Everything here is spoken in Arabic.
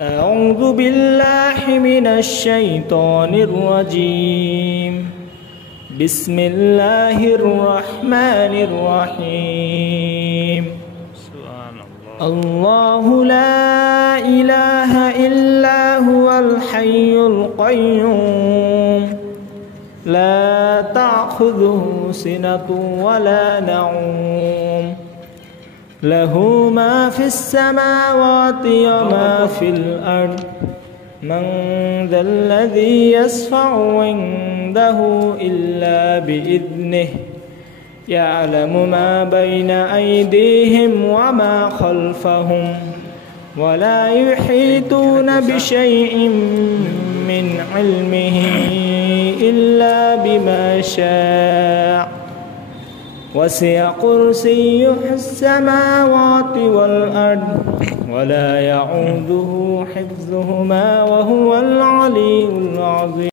أعوذ بالله من الشيطان الرجيم. بسم الله الرحمن الرحيم. الله لا إله إلا هو الحي القيوم لا تأخذه سنة ولا نوم له ما في السماوات وما في الأرض من ذا الذي يشفع عنده إلا بإذنه يعلم ما بين أيديهم وما خلفهم ولا يحيطون بشيء من علمه إلا بما شاء وسع كرسيه السماوات والأرض ولا يعوده حفظهما وهو العلي العظيم.